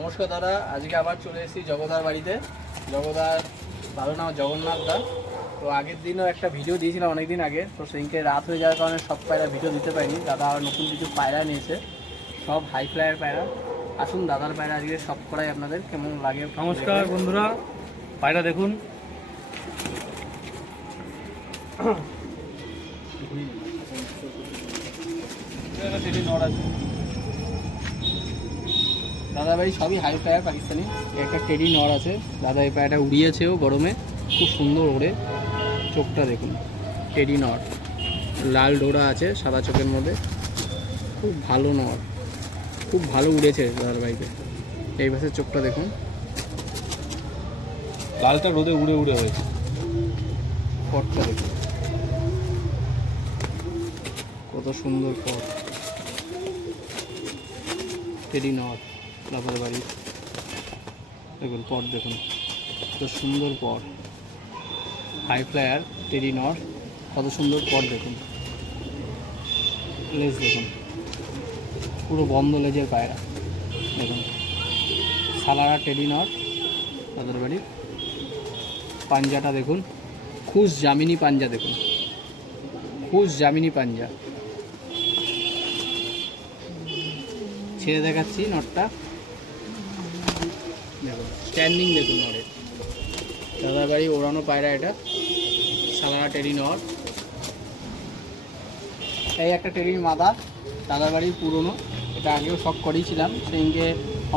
নমস্কার দাদা আজকে আবার চলে এসেছি জগদার বাড়িতে। জগদার ভালো নাম জগন্নাথ দা। তো আগের দিনও একটা ভিডিও দিয়েছিলাম অনেকদিন আগে। তো সেদিনকে রাত হয়ে যাওয়ার কারণে সব পায়রা ভিডিও দিতে পারিনি। দাদা আবার নতুন কিছু পায়রা নিয়েছে। সব হাই ফ্লাইয়ের পায়রা। আসুন দাদার পায়রা আজকে সব করাই আপনাদের। কেমন লাগে নমস্কার বন্ধুরা। পায়রা দেখুন। সেটি নড় আছে দাদা ভাই সবই হাই ফ্লায়ার পাকিস্তানি। একটা টেডি নড় আছে। দাদা এই পায়রাটা উড়িয়েছেও গরমে। খুব সুন্দর ওড়ে চোখটা দেখুন টেডি নড় লাল ডোরা আছে সাদা চোখের মধ্যে। খুব ভালো নড় খুব ভালো উড়েছে দাদার ভাইকে। এই পাশে চোখটা দেখুন। লালটা রোদে উড়ে উড়ে হয়েছে। পটটা দেখুন। কত সুন্দর পট। টেডি নট লাফার বাড়ি। দেখুন, পট দেখুন। কত সুন্দর পট। হাই ফ্লায়ার টেডি নট কত সুন্দর পট দেখুন। লেজ দেখুন। পুরো বন্ধ লেজের পায়রা। দেখুন। সালারা টেডি নট তাদের বাড়ি। পাঞ্জাটা দেখুন। খুশ জামিনী পাঞ্জা দেখুন। খুশ জামিনী পাঞ্জা। ছেড়ে দেখাচ্ছি নটটা স্ট্যান্ডিং দেখুন নটের দাদার বাড়ি ওড়ানো পায়রা এটা। সালারা টেরি নট এই একটা টেরির মাদা দাদার বাড়ির পুরনো। এটা আগেও শখ করিয়েছিলাম সেদিনকে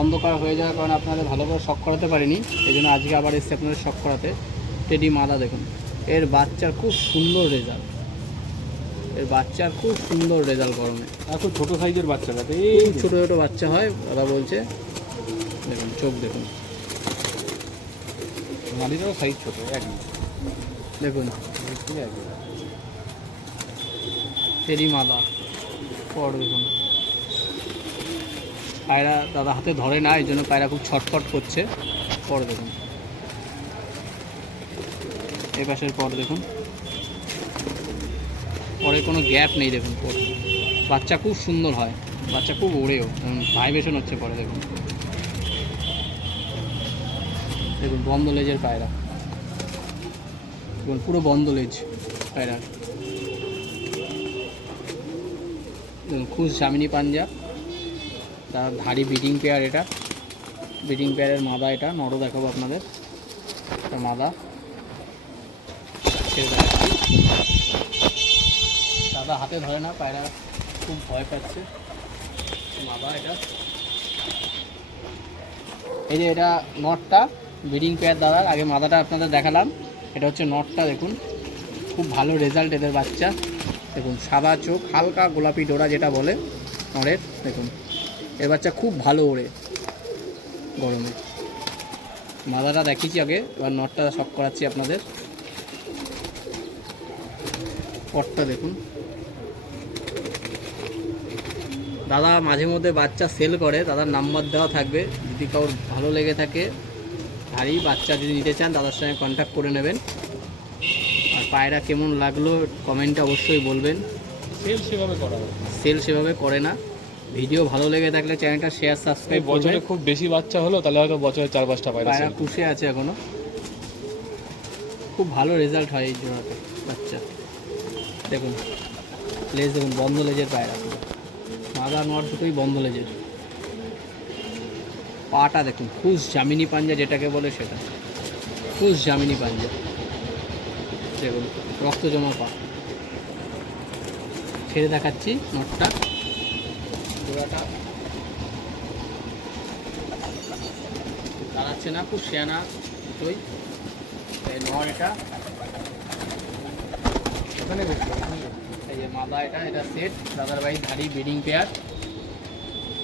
অন্ধকার হয়ে যাওয়ার কারণে আপনাদের ভালো করে শখ করাতে পারিনি। এই জন্য আজকে আবার এসে আপনাদের শখ করাতে। টেডি মাদা দেখুন। এর বাচ্চার খুব সুন্দর রেজাল্ট। এর বাচ্চার খুব সুন্দর রেজাল্ট গরমে। আর খুব ছোটো সাইজের বাচ্চাটা। এই ছোটো ছোটো বাচ্চা হয় দাদা বলছে। দেখুন চোখ দেখুন। মালিটারও সাইজ ছোট এক দেখুন। টেডি মাদা পর দেখুন। পায়রা দাদা হাতে ধরে না এই জন্য পায়রা খুব ছটফট করছে। পর দেখুন। এই পাশের পর দেখুন। পরে কোনো গ্যাপ নেই দেখুন পর। বাচ্চা খুব সুন্দর হয় বাচ্চা খুব ওড়েও ভাইব্রেশন হচ্ছে পরে দেখুন। দেখুন, বন্ধ লেজের পায়রা। দেখুন, পুরো বন্ধ লেজ পায়রা। দেখুন, খুশ জামিনী পাঞ্জাব তার ধাড়ি বিডিং পেয়ার এটা। বিডিং পেয়ারের মাদা এটা, নরও দেখাবো আপনাদের। এটা মাদা। দাদা হাতে ধরে না, পায়রা খুব ভয় পাচ্ছে। মাদা এটা। এই যে এটা নটটা ব্রিডিং পেয়ার দাদার। আগে মাদাটা আপনাদের দেখালাম। এটা হচ্ছে নটটা, দেখুন। খুব ভালো রেজাল্ট এদের বাচ্চা। দেখুন, সাদা চোখ, হালকা গোলাপি ডোরা যেটা বলে নরের দেখুন। এর বাচ্চা খুব ভালো ওড়ে গরমে। মাদাটা দেখিয়েছি আগে, এবার নটটা শখ করাচ্ছি আপনাদের। পটটা দেখুন। দাদা মাঝে মধ্যে বাচ্চা সেল করে, দাদার নাম্বার দেওয়া থাকবে। যদি কারোর ভালো লেগে থাকে ভারী বাচ্চা যদি নিতে চান দাদার সঙ্গে কন্ট্যাক্ট করে নেবেন। আর পায়রা কেমন লাগল কমেন্টে অবশ্যই বলবেন। সেল সেভাবে করা সেল সেভাবে করে না। ভিডিও ভালো লেগে থাকলে চ্যানেলটা শেয়ার সাবস্ক্রাইব বছরে খুব বেশি বাচ্চা হলো তাহলে হয়তো বছরে চার পাঁচটা পায়রা পায়রা পুষে আছে এখনও। খুব ভালো রেজাল্ট হয় এই জোড়াতে বাচ্চা। দেখুন লেজ দেখুন বন্ধ লেজের পায়রা। মাদা নট দুটোই বন্ধ লেজের। পাটা দেখুন, খুশ জামিনী পাঞ্জা যেটাকে বলে সেটা। খুশ জামিনী পাঞ্জা। দেখুন রক্ত জমা পা। ছেড়ে দেখাচ্ছি নটটা। দাঁড়াচ্ছে না খুব শেয়ানা দুটোই। নর এটা। ওখানে এই যে মাদা এটা এটা সেট দাদার বাড়ি ধারি ব্রিডিং পেয়ার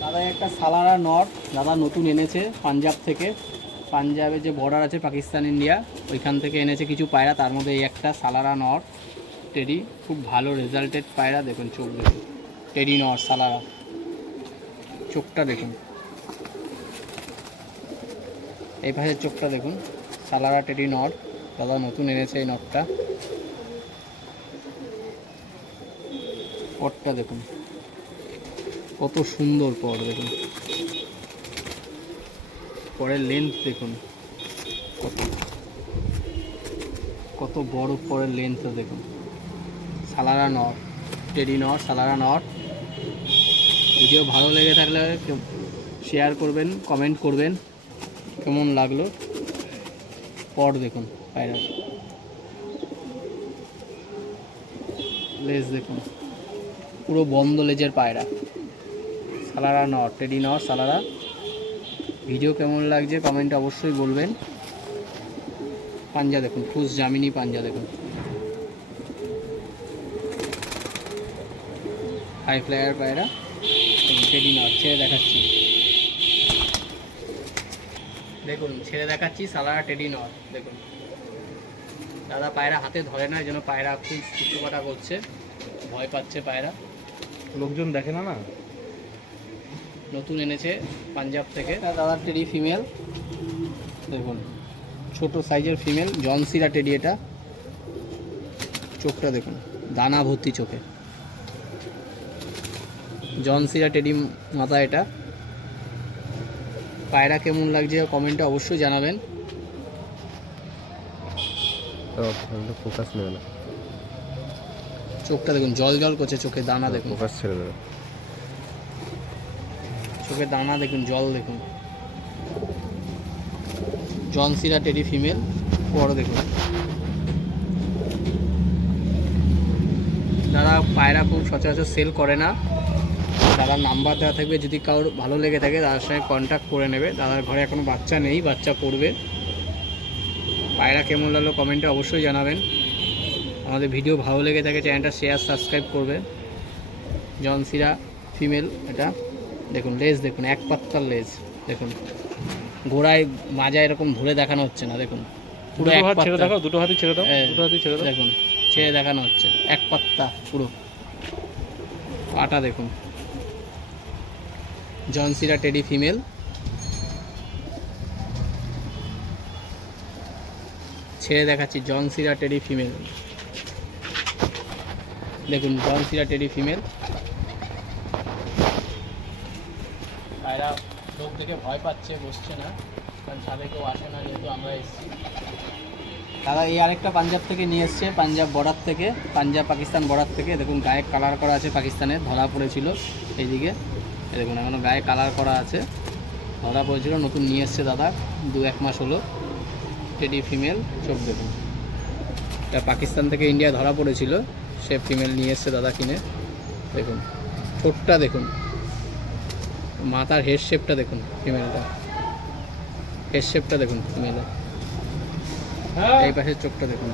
দাদা একটা সালারা নট দাদা নতুন এনেছে পাঞ্জাব থেকে। পাঞ্জাবে যে বর্ডার আছে পাকিস্তান, ইন্ডিয়া, ওইখান থেকে এনেছে কিছু পায়রা, তার মধ্যে এই একটা সালারা নট টেডি খুব ভালো রেজাল্টেড পায়রা, দেখুন চোখ দেখুন। টেডি নট সালারা। চোখটা দেখুন। এই পাশের চোখটা দেখুন, সালারা টেডি নট দাদা নতুন এনেছে এই নটটা পটটা দেখুন। কত সুন্দর পট দেখুন। পরের লেন্থ দেখুন। কত কত বড় পরের লেন্থটা দেখুন। সালারা নট টেডি নট সালারা নট ভিডিও ভালো লেগে থাকলে শেয়ার করবেন কমেন্ট করবেন, কেমন লাগল? পর দেখুন পায়রা লেজ দেখুন। পুরো বন্ধ লেজের পায়রা। সালারা নট টেডি নট সালারা। ভিডিও কেমন লাগছে কমেন্টে অবশ্যই বলবেন। পাঞ্জা দেখুন, ফুস জামিনি পাঞ্জা দেখুন। হাই ফ্লায়ার পায়রা। টেডি নট ছেড়ে দেখাচ্ছি। দেখুন, ছেড়ে দেখাচ্ছি, সালারা, টেডি নট দেখুন। দাদা পায়রা হাতে ধরে না জন্য পায়রা খুব কুচুকাটা করছে। ভয় পাচ্ছে পায়রা। লোকজন দেখে না না? নতুন এনেছে পাঞ্জাব থেকে। দাদা টেডি ফিমেল দেখুন ছোট সাইজের ফিমেল জনসিরা টেডি এটা। চোখটা দেখুন দানা ভর্তি চোখে। জনসিরা টেডি মাথা এটা। পায়রা কেমন লাগছে কমেন্টে অবশ্যই জানাবেন। ফোকাস নেবে না। চোখটা দেখুন জল জল করছে চোখে দানা দেখুন। ফোকাস ছেড়ে দেবে। চোখে দানা, দেখুন, জল, দেখুন। জনসিরা টেডি ফিমেল, বড় দেখুন। যারা পায়রা খুব সচরাচর সেল করে না দাদার নাম্বার দেওয়া থাকবে। যদি কারোর ভালো লেগে থাকে দাদার সঙ্গে কন্ট্যাক্ট করে নেবে। দাদার ঘরে এখনও বাচ্চা নেই, বাচ্চা পড়বে। পায়রা কেমন লাগল কমেন্টে অবশ্যই জানাবেন। আমাদের ভিডিও ভালো লেগে থাকে চ্যানেলটা শেয়ার সাবস্ক্রাইব করবে জনসিরা ফিমেল, এটা। দেখুন লেজ দেখুন এক পাত্তার লেজ দেখুন। গোড়ায় মাজা এরকম ধরে দেখানো হচ্ছে না দেখুন। পুরো এক হাত ছেড়ে দাও দুটো হাতই ছেড়ে দাও হ্যাঁ। দুটো হাতই ছেড়ে দাও। দেখুন ছেড়ে দেখানো হচ্ছে এক পাত্তা পুরো। পাটা দেখুন। জনসিরা টেডি ফিমেল ছেড়ে দেখাচ্ছি জনসিরা টেডি ফিমেল দেখুন জনসিরা টেডি ফিমেল পায়রা লোক দেখে ভয় পাচ্ছে, বসছে না। কারণ ছাদে কেউ আসে না, যেহেতু আমরা এসেছি। দাদা এই আরেকটা পাঞ্জাব থেকে নিয়ে এসছে, পাঞ্জাব বর্ডার থেকে। পাঞ্জাব, পাকিস্তান বর্ডার থেকে। দেখুন, গায়ে কালার করা আছে পাকিস্তানে, ধরা পড়েছিল এইদিকে। এই দেখুন এখনও গায়ে কালার করা আছে। ধরা পড়েছিল, নতুন নিয়ে এসছে দাদা দু এক মাস হলো। টেডি ফিমেল চোখ দেখুন। এটা পাকিস্তান থেকে ইন্ডিয়া ধরা পড়েছিল, সে ফিমেল নিয়ে এসছে দাদা কিনে। দেখুন, ঠোঁটটা দেখুন। মাথার হেড শেপটা দেখুন ফিমেলটা হেড শেপটা দেখুন ফিমেলের এই পাশের চোখটা দেখুন।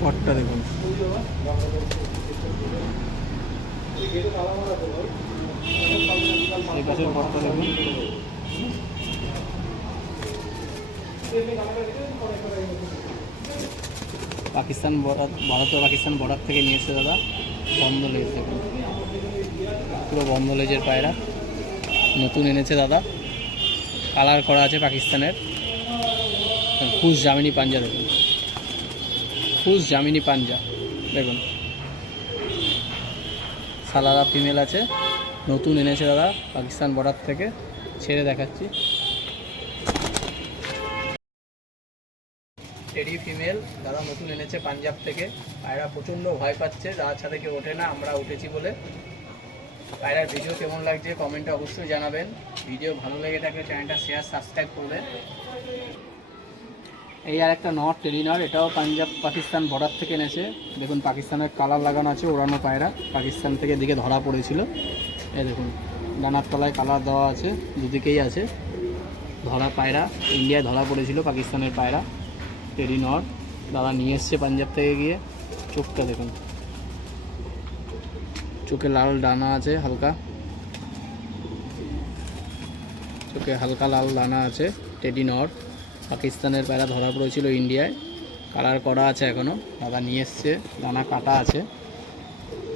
পটটা দেখুন। এই পাশের পটটা দেখুন। পাকিস্তান বর্ডার ভারত পাকিস্তান বর্ডার থেকে নিয়ে এসেছে দাদা। বন্ধ লেজ দেখুন। পুরো বন্ধ লেজের পায়রা। নতুন এনেছে দাদা। কালার করা আছে পাকিস্তানের। খুশ জামিনি পাঞ্জা দেখুন। খুশ জামিনি পাঞ্জা দেখুন। সালারা ফিমেল আছে। নতুন এনেছে দাদা পাকিস্তান বর্ডার থেকে। ছেড়ে দেখাচ্ছি। ফিমেল দাদা নতুন এনেছে পাঞ্জাব থেকে। পায়রা প্রচণ্ড ভয় পাচ্ছে, দাদার ছাদে কেউ ওঠে না, আমরা উঠেছি বলে। পায়রার ভিডিও কেমন লাগছে কমেন্টে অবশ্যই জানাবেন। ভিডিও ভালো লেগে থাকলে চ্যানেলটা শেয়ার সাবস্ক্রাইব করবেন এই আর একটা নট টেলিনর এটাও পাঞ্জাব, পাকিস্তান বর্ডার থেকে এনেছে। দেখুন, পাকিস্তানের কালার লাগানো আছে ওড়ানো পায়রা। পাকিস্তান থেকে দিকে ধরা পড়েছিল। এই দেখুন, ডানার তলায় কালার দেওয়া আছে, দুদিকেই আছে। ধরা পায়রা ইন্ডিয়ায় ধরা পড়েছিল পাকিস্তানের পায়রা। টেলিনর দাদা নিয়ে এসছে পাঞ্জাব থেকে গিয়ে। চোখটা দেখুন। চোখে লাল ডানা আছে হালকা। চোখে হালকা লাল ডানা আছে টেডি নর পাকিস্তানের পায়রা ধরা পড়েছিল ইন্ডিয়ায়। কালার করা আছে এখনও দাদা নিয়ে এসছে দানা কাটা আছে।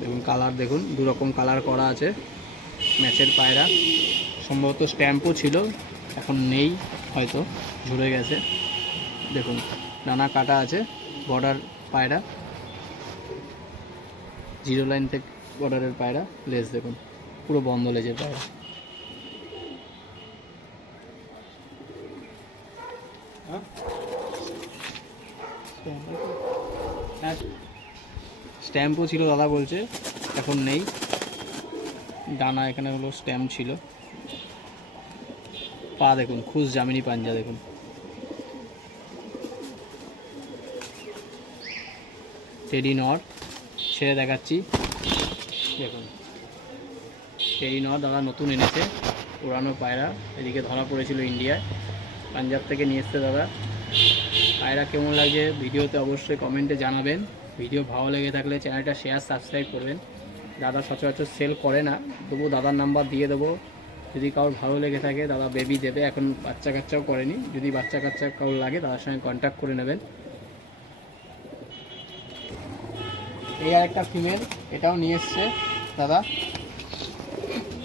এবং কালার দেখুন দু রকম কালার করা আছে ম্যাচের পায়রা। সম্ভবত স্ট্যাম্পও ছিল, এখন নেই, হয়তো ঝরে গেছে। দেখুন। দানা কাটা আছে বর্ডার পায়রা। জিরো লাইন থেকে বর্ডারের পায়রা লেজ দেখুন, পুরো বন্ধ লেজের পায়রা। স্ট্যাম্পও ছিল, দাদা বলছে, এখন নেই। ডানা এখানে হলো স্ট্যাম্প ছিল। পা দেখুন, খুশ জামিনি পাঞ্জা দেখুন। টেডি নট, ছেড়ে দেখাচ্ছি। দেখুন, টেডি নট দাদা নতুন এনেছে, পুরানো পায়রা, এদিকে ধরা পড়েছিল ইন্ডিয়ায়। পাঞ্জাব থেকে নিয়ে এসছে দাদা। পায়রা কেমন লাগে ভিডিওতে অবশ্যই কমেন্টে জানাবেন। ভিডিও ভালো লেগে থাকলে চ্যানেলটা শেয়ার সাবস্ক্রাইব করবেন। দাদা সচরাচর সেল করে না তবু দাদার নাম্বার দিয়ে দেবো। যদি কারোর ভালো লেগে থাকে, দাদা বেবি দেবে। এখন বাচ্চা কাচ্চাও করেনি। যদি বাচ্চা কাচ্চা কারোর লাগে, দাদার সঙ্গে কন্ট্যাক্ট করে নেবেন। এই আর একটা ফিমেল এটাও নিয়ে এসছে দাদা।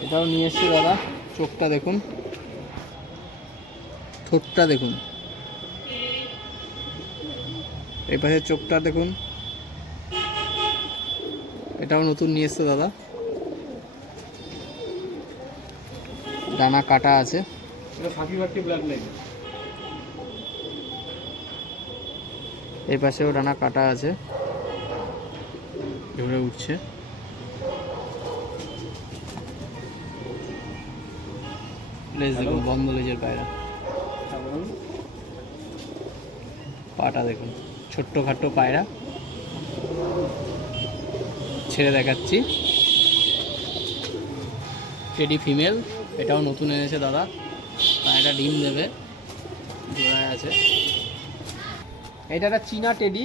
এটাও নিয়ে এসছে দাদা। চোখটা দেখুন। ঠোঁটটা দেখুন। এই পাশে চোখটা দেখুন। এটাও নতুন নিয়ে এসছে দাদা। ডানা কাটা আছে। এই পাশেও ডানা কাটা আছে। ঘুরে উঠছে। লেজ দেখুন বন্ধ লেজের পায়রা। পাটা দেখুন ছোট্ট খাট্ট পায়রা। ছেড়ে দেখাচ্ছি। টেডি ফিমেল এটাও নতুন এনেছে দাদা। পায়রা ডিম দেবে জোড়ায় আছে। এটা একটা চীনা টেডি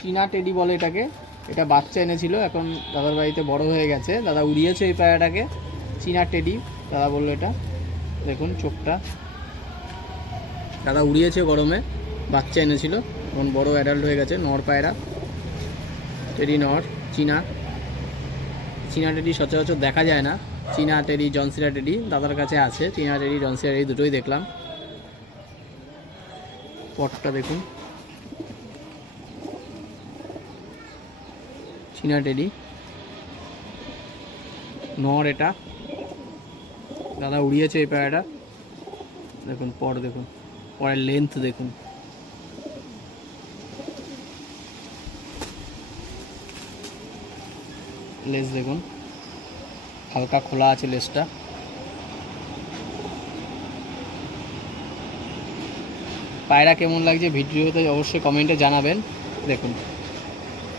চীনা টেডি বলে এটাকে। এটা বাচ্চা এনেছিল, এখন দাদার বাড়িতে বড় হয়ে গেছে। দাদা উড়িয়েছে এই পায়রাটাকে চীনা টেডি, দাদা বলল এটা। দেখুন চোখটা। দাদা উড়িয়েছে গরমে, বাচ্চা এনেছিল, এখন বড় অ্যাডাল্ট হয়ে গেছে, নর পায়রা। টেডি নর, চীনা। চীনা টেডি সচরাচর দেখা যায় না। চীনা টেডি, জনসিরা টেডি, দাদার কাছে আছে। চীনা টেডি, জনসিরা টেডি দুটোই দেখলাম। পটটা দেখুন। চীনা টেডি নর এটা। দাদা উড়িয়েছে এই পায়রাটা দেখুন, পর দেখুন। পরের লেন্থ দেখুন। লেস দেখুন। হালকা খোলা আছে লেসটা পায়রা কেমন লাগছে ভিডিওতে অবশ্যই কমেন্টে জানাবেন। দেখুন।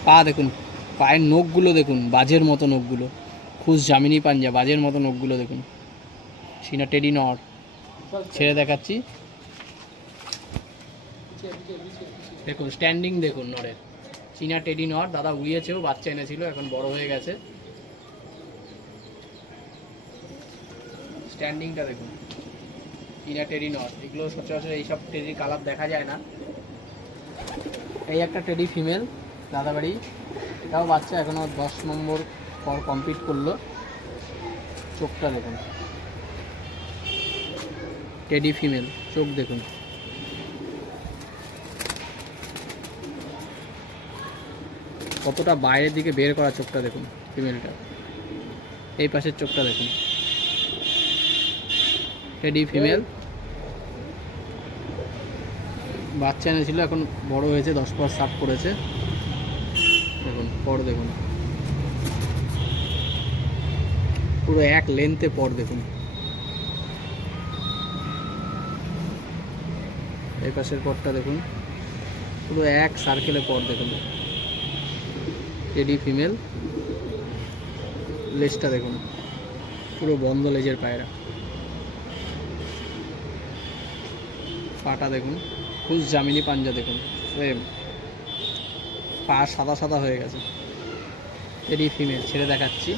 পা দেখুন। পায়ের নখগুলো দেখুন, বাজের মতো নখগুলো। খুশ জামিনি পাঞ্জা, বাজের মতো নখগুলো দেখুন। সিনা টেডি নর ছেড়ে দেখাচ্ছি। দেখুন স্ট্যান্ডিং দেখুন নরের চীনা টেডি নর দাদা উড়িয়েছেও, বাচ্চা এনেছিল, এখন বড় হয়ে গেছে। স্ট্যান্ডিংটা দেখুন। চীনা টেডি নর এগুলো সচরাচর এইসব টেডি কালার দেখা যায় না। এই একটা টেডি ফিমেল দাদাবাড়ি। এটাও বাচ্চা এখনও দশ নম্বর পর কমপ্লিট করল। চোখটা দেখুন। টেডি ফিমেল চোখ দেখুন। কতটা বাইরের দিকে বের করা চোখটা দেখুন ফিমেলটা এই পাশের চোখটা দেখুন। টেডি ফিমেল বাচ্চা এনেছিল, এখন বড় হয়েছে, দশ পর সাফ করেছে। দেখুন, পর দেখুন। পুরো এক লেন্থে পর দেখুন। এই পাশের পরটা দেখুন। পুরো এক সার্কেলে পর দেখুন। টেডি ফিমেল লেজটা দেখুন। পুরো বন্ধ লেজের পায়রা। পাটা দেখুন। খুশ জামিনি পাঞ্জা দেখুন। সেম পা সাদা সাদা হয়ে গেছে। টেডি ফিমেল ছেড়ে দেখাচ্ছি।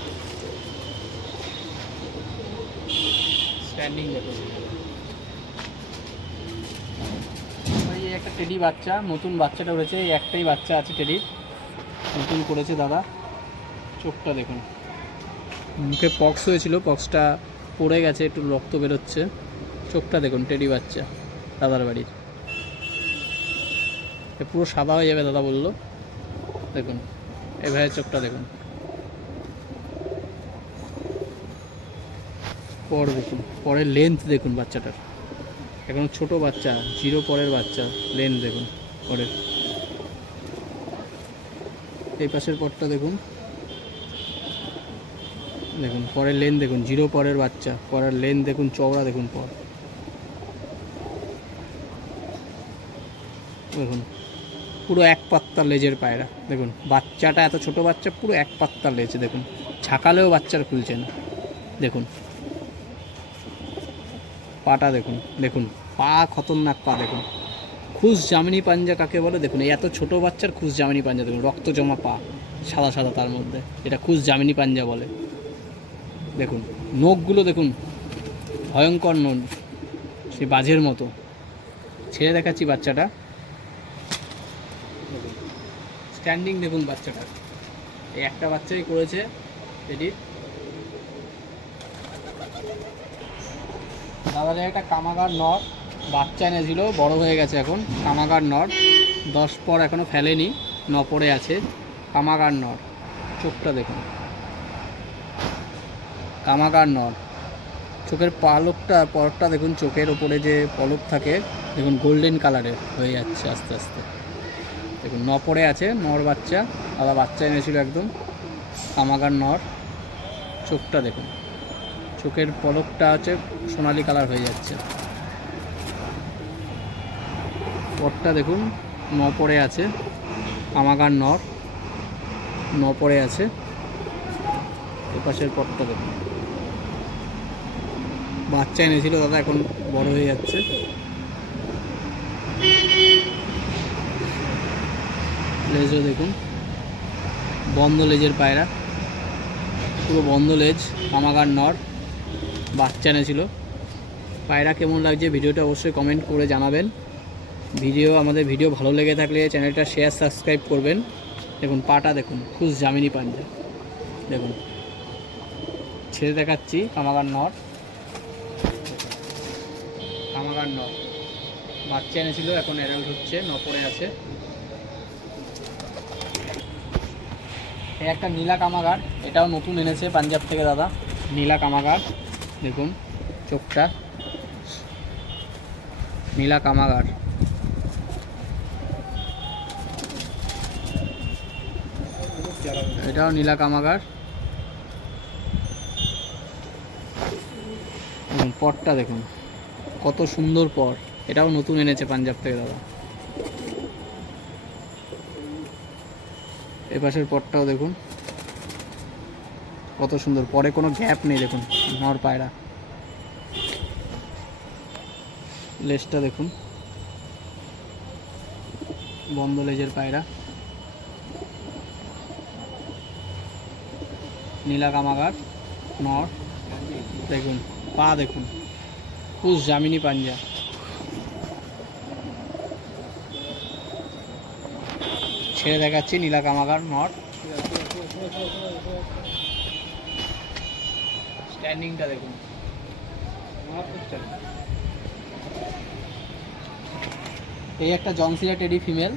স্ট্যান্ডিং একটা টেডি বাচ্চা, নতুন বাচ্চাটা উঠেছে একটাই বাচ্চা আছে টেডির নতুন করেছে দাদা। চোখটা দেখুন। মুখে পক্স হয়েছিল পক্সটা পড়ে গেছে, একটু রক্ত বেরোচ্ছে। চোখটা দেখুন টেডি বাচ্চা, দাদার বাড়ির। পুরো সাদা হয়ে যাবে, দাদা বলল। দেখুন। এই ভাইয়ের চোখটা দেখুন। পর দেখুন, পরের লেন্থ দেখুন বাচ্চাটার। এখন ছোট বাচ্চা জিরো পরের বাচ্চা লেন্থ দেখুন পরের। এই পাশের পরটা দেখুন। দেখুন, পরের লেন দেখুন জিরো পরের বাচ্চা, পরের লেন দেখুন, চওড়া দেখুন পর। দেখুন পুরো এক পাত্তা লেজের পায়রা। দেখুন, বাচ্চাটা, এত ছোট বাচ্চা, পুরো এক পাত্তা লেজ, দেখুন। ছাকালেও বাচ্চার খুলছে না। দেখুন। পাটা দেখুন দেখুন। পা খতরনাক পা, দেখুন। খুশ জামিনী পাঞ্জা কাকে বলে? দেখুন এত ছোট বাচ্চার খুশ জামিনী পাঞ্জা, দেখুন, রক্ত জমা পা, সাদা সাদা তার মধ্যে। এটা খুশ জামিনী পাঞ্জা বলে। দেখুন, নখগুলো দেখুন, ভয়ঙ্কর নন সে বাজের মতো। ছেড়ে দেখাচ্ছি বাচ্চাটা। স্ট্যান্ডিং দেখুন বাচ্চাটা। এই একটা বাচ্চাই করেছে এটি দাদার একটা কামাগার নট বাচ্চা এনেছিল, বড় হয়ে গেছে এখন, কামাগার নট দশ পর এখনও ফেলেনি ন পড়ে আছে। কামাগার নট চোখটা দেখুন। কামাগার নট চোখের পালকটা পরটা দেখুন, চোখের ওপরে যে পলক থাকে, দেখুন গোল্ডেন কালারের হয়ে যাচ্ছে আস্তে আস্তে। দেখুন, ন পড়ে আছে, নর বাচ্চা দাদা বাচ্চা এনেছিল একদম কামাগার নর। চোখটা দেখুন, চোখের পলকটা হচ্ছে সোনালি কালার হয়ে যাচ্ছে। পরটা দেখুন, ন পড়ে আছে কামাগার নর, ন পড়ে আছে। এপাশের পরটা দেখুন। বাচ্চা এনেছিল, দাদা এখন বড় হয়ে যাচ্ছে। লেজও দেখুন। বন্ধ লেজের পায়রা। পুরো বন্ধ লেজ কামাগার নর, বাচ্চা এনেছিল। পায়রা কেমন লাগছে ভিডিওটা অবশ্যই কমেন্ট করে জানাবেন। ভিডিও, আমাদের ভিডিও ভালো লেগে থাকলে চ্যানেলটা শেয়ার সাবস্ক্রাইব করবেন। দেখুন, পাটা দেখুন, খুশ জামিনী পাঞ্জা। দেখুন, ছেড়ে দেখাচ্ছি কামাগার নর। কামাগার নর। বাচ্চা এনেছিল, এখন অ্যাডাল্ট হচ্ছে, নপরে আছে। একটা নীলা কামাগার, এটাও নতুন এনেছে পাঞ্জাব থেকে দাদা। নীলা কামাগার, দেখুন, চোখটা। নীলা কামাগার। এটাও নীলা কামাগার। পরটা দেখুন, কত সুন্দর পর এটাও নতুন এনেছে পাঞ্জাব থেকে দাদা। এ পাশের পরটাও দেখুন। কত সুন্দর। পরে কোনো গ্যাপ নেই দেখুন নর পায়রা। লেজটা দেখুন। বন্ধ লেজের পায়রা। নীলা কামাগার, নর। দেখুন, পা দেখুন। খুশ জামিনী পাঞ্জা। ছেড়ে দেখাচ্ছি, নীলা কামাগার নট। স্ট্যান্ডিংটা দেখুন। এই একটা জনসিরা টেডি ফিমেল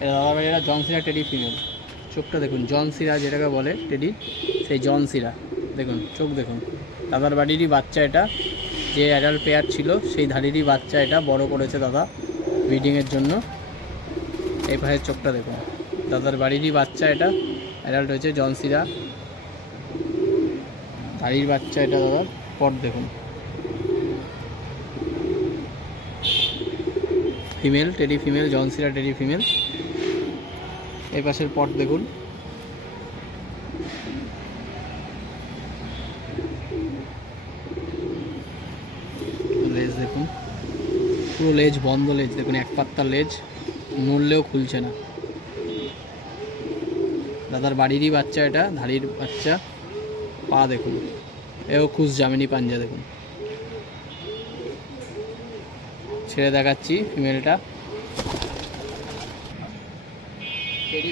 এটা দাদাবাড়ির একটা জনসিরা টেডি ফিমেল চোখটা দেখুন জনসিরা যেটাকে বলে টেডি সেই জনসিরা দেখুন, চোখ দেখুন। দাদার বাড়িরই বাচ্চা এটা। যে অ্যাডাল্ট পেয়ার ছিল, সেই ধারিরই বাচ্চা এটা, বড় করেছে দাদা। ব্রিডিংয়ের জন্য। এই পাশের চোখটা দেখুন। দাদার বাড়িরই বাচ্চা এটা অ্যাডাল্ট হয়েছে জনসিরা বাড়ির বাচ্চা এটা দাদার, পট দেখুন। ফিমেল টেডি ফিমেল জনসিরা টেডি ফিমেল এই পাশের পট দেখুন। লেজ দেখুন। পুরো লেজ বন্ধ লেজ, দেখুন, এক পাত্তা লেজ। নড়লেও খুলছে না। দাদার বাড়িরই বাচ্চা এটা, ধাড়ির বাচ্চা। পা দেখুন। এও খুশ জামিনী পাঞ্জা দেখুন। ছেড়ে দেখাচ্ছি ফিমেলটা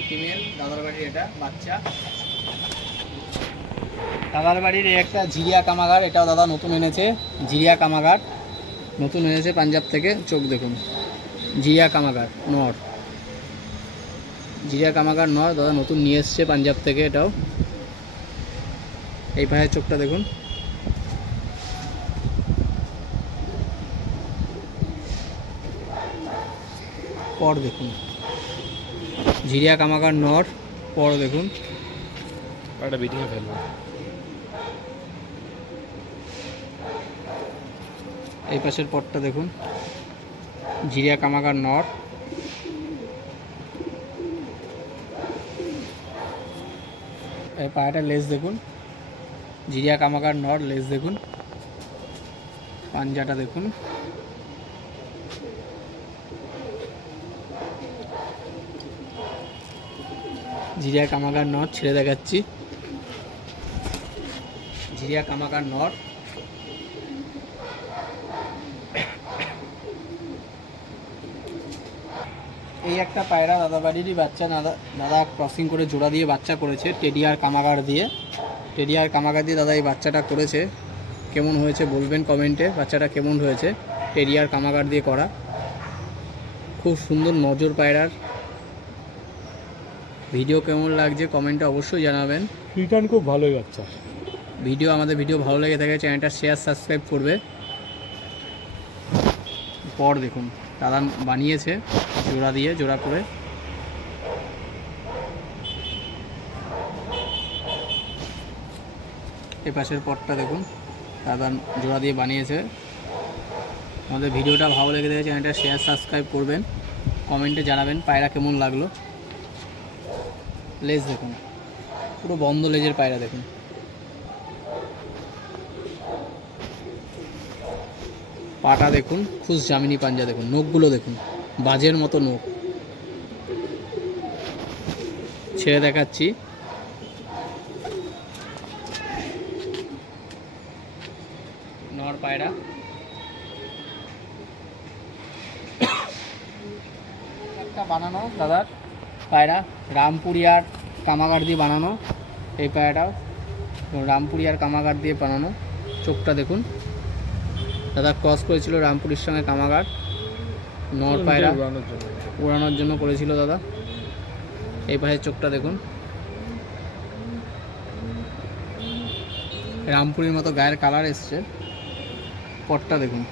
ফিমেল দাদার বাড়ির এটা বাচ্চা। দাদার বাড়ির একটা জিরিয়া কামাগার এটাও দাদা নতুন এনেছে। জিরিয়া কামাগার নতুন এনেছে পাঞ্জাব থেকে। চোখ দেখুন। জিয়া কামাগার নর। জিয়া কামাগার নর দাদা নতুন নিয়ে এসছে পাঞ্জাব থেকে এটাও। এই পায়ের চোখটা দেখুন। পর দেখুন। জিরিয়া কামাগার নর পর দেখুন। এই পাশের পরটা দেখুন। জিরিয়া কামাকার নর। এই পায়াটা লেস দেখুন। জিরিয়া কামাকার নর লেস দেখুন। পাঞ্জাটা দেখুন। জিরিয়া কামাকার নর ছেড়ে দেখাচ্ছি। জিরিয়া কামাকার নর। এই একটা পায়রা দাদা বাড়িরই বাচ্চা দাদা দাদা ক্রসিং করে জোড়া দিয়ে বাচ্চা করেছে টেডিয়ার কামাগার দিয়ে। টেডিয়ার কামাগার দিয়ে দাদা এই বাচ্চাটা করেছে। কেমন হয়েছে বলবেন কমেন্টে বাচ্চাটা কেমন হয়েছে? টেডিয়ার কামাগার দিয়ে করা। খুব সুন্দর নজর পায়রার। ভিডিও কেমন লাগছে কমেন্টে অবশ্যই জানাবেন। রিটার্ন খুব ভালোই বাচ্চা। ভিডিও আমাদের ভিডিও ভালো লেগে থাকে চ্যানেলটা শেয়ার সাবস্ক্রাইব করবে। পর দেখুন দাদা বানিয়েছে। জোড়া দিয়ে, জোড়া করে। এ পাশের পরটা দেখুন, দাদা জোড়া দিয়ে বানিয়েছে। আমাদের ভিডিওটা ভালো লেগে থাকে, চ্যানেলটা শেয়ার সাবস্ক্রাইব করবেন। কমেন্টে জানাবেন পায়রা কেমন লাগল। লেজ দেখুন, পুরো বন্ধ লেজের পায়রা দেখুন। পাটা দেখুন, খুশ জামিনি পাঞ্জা দেখুন, নখগুলো দেখুন। বাজের মতো নখ। ছেড়ে দেখাচ্ছি। নর পায়রা। একটা বানানো দাদার পায়রা। রামপুরিয়ার কামাগার দিয়ে বানানো এই পায়রাটাও। রামপুরিয়ার কামাগার দিয়ে বানানো। চোখটা দেখুন। দাদা ক্রস করেছিল রামপুরির সঙ্গে কামাগার। নর পায়রা। উড়ানোর জন্য। করেছিল দাদা। এই পাশের চোখটা দেখুন। রামপুরির মতো গায়ের কালার এসছে। পটটা দেখুন।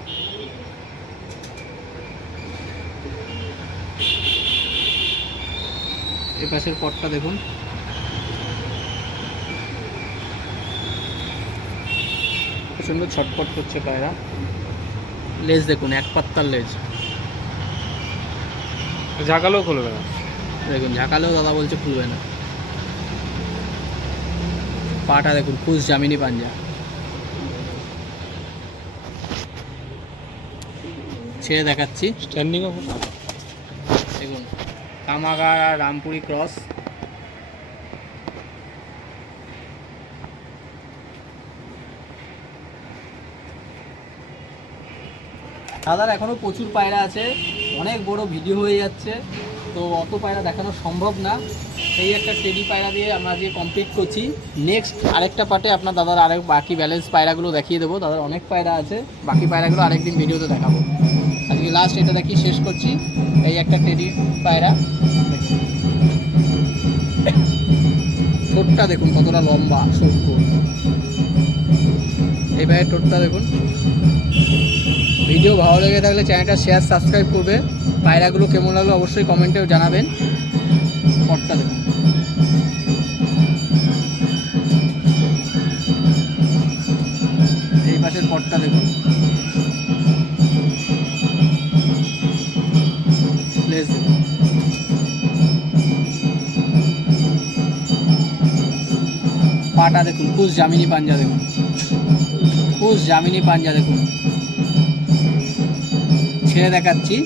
এই পাশের পটটা দেখুন। প্রচণ্ড ছটপট করছে পায়রা। লেজ দেখুন এক পাত্তার লেজ। ঝাঁকালেও খুলবে না। দেখুন ঝাঁকালেও দাদা বলছে খুলবে না। পাটা দেখুন খুশ জামিনি পাঞ্জা। ছেড়ে দেখাচ্ছি। স্ট্যান্ডিংও দেখুন কামাগার আর রামপুরি ক্রস। দাদার এখনও প্রচুর পায়রা আছে। অনেক বড় ভিডিও হয়ে যাচ্ছে। তো অত পায়রা দেখানো সম্ভব না। এই একটা টেডি পায়রা দিয়ে আমরা আজকে কমপ্লিট করছি। নেক্সট আরেকটা পার্টে আপনার দাদার আরেক বাকি ব্যালেন্স পায়রাগুলো দেখিয়ে দেবো। দাদার অনেক পায়রা আছে। বাকি পায়রাগুলো আরেকদিন ভিডিওতে দেখাবো। আজকে লাস্ট এটা দেখি, শেষ করছি। এই একটা টেডি পায়রা। ঠোঁটটা দেখুন, কতটা লম্বা, সরু। এই পায়ের ঠোঁটটা দেখুন। ভিডিও ভালো লেগে থাকলে চ্যানেলটা শেয়ার সাবস্ক্রাইব করবে। পায়রাগুলো কেমন লাগল অবশ্যই কমেন্টেও জানাবেন। পটটা দেখুন। এই পাশের পটটা দেখুন। পাটা দেখুন, খুশ জামিনি পাঞ্জা দেখুন। খুশ জামিনি পাঞ্জা দেখুন। ছেড়ে দেখাচ্ছি।